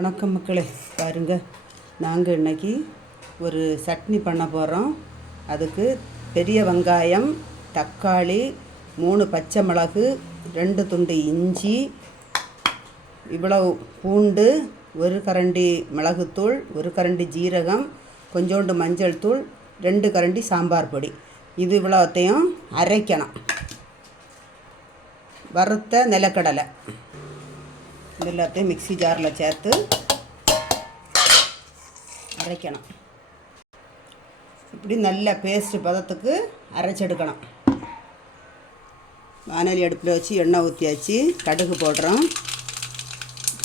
வணக்கம் மக்களே, பாருங்கள். நாங்கள் இன்றைக்கி ஒரு சட்னி பண்ண போகிறோம். அதுக்கு பெரிய வெங்காயம், தக்காளி, 3 பச்சை மிளகு, 2 துண்டு இஞ்சி, இவ்வளவு பூண்டு, 1 கரண்டி மிளகுத்தூள், 1 கரண்டி ஜீரகம், கொஞ்சோண்டு மஞ்சள் தூள், 2 கரண்டி சாம்பார் பொடி. இது இவ்வளோத்தையும் அரைக்கணும். வறுத்த நிலக்கடலை இது எல்லாத்தையும் மிக்ஸி ஜாரில் சேர்த்து அரைக்கணும். இப்படி நல்ல பேஸ்ட்டு பதத்துக்கு அரைச்செடுக்கணும். வானொலி அடுப்பில் வச்சு எண்ணெய் ஊற்றியாச்சு. கடுகு போடுறோம்.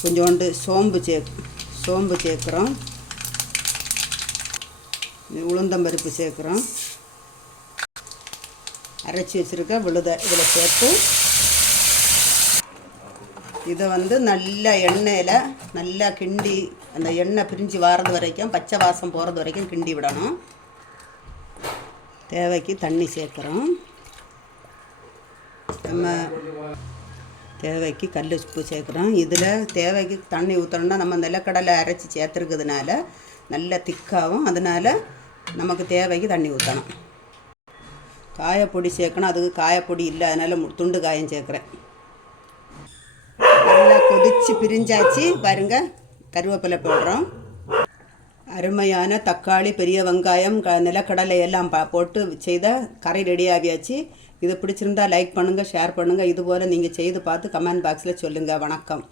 கொஞ்சோண்டு சோம்பு சேர்க்குறோம். உளுந்தம்பருப்பு சேர்க்குறோம். அரைச்சி வச்சுருக்க விழுதை இதில் சேர்த்து இதை நல்ல எண்ணெயில் நல்லா கிண்டி, அந்த எண்ணெய் பிரிஞ்சு வாரது வரைக்கும், பச்சை வாசம் போகிறது வரைக்கும் கிண்டி விடணும். தேவைக்கு தண்ணி சேர்க்குறோம். நம்ம தேவைக்கு கல் உப்பு சேர்க்குறோம். இதில் தேவைக்கு தண்ணி ஊற்றணுன்னா நம்ம நிலக்கடலை அரைச்சி சேர்த்துருக்கிறதுனால நல்ல திக்காகும். அதனால் நமக்கு தேவைக்கு தண்ணி ஊற்றணும். காயப்பொடி சேர்க்கணும். அதுக்கு காயப்பொடி இல்லை, அதனால் துண்டு காயம் சேர்க்குறேன். நல்லா கொதித்து பிரிஞ்சாச்சு. பாருங்கள், கருவேப்பிலை போடுறோம். அருமையான தக்காளி, பெரிய வெங்காயம், நிலக்கடலை எல்லாம் போட்டு செய்த கறி ரெடி ஆகியாச்சு. இது பிடிச்சிருந்தா லைக் பண்ணுங்கள், ஷேர் பண்ணுங்கள். இதுபோல் நீங்கள் செய்து பார்த்து கமெண்ட் பாக்ஸில் சொல்லுங்கள். வணக்கம்.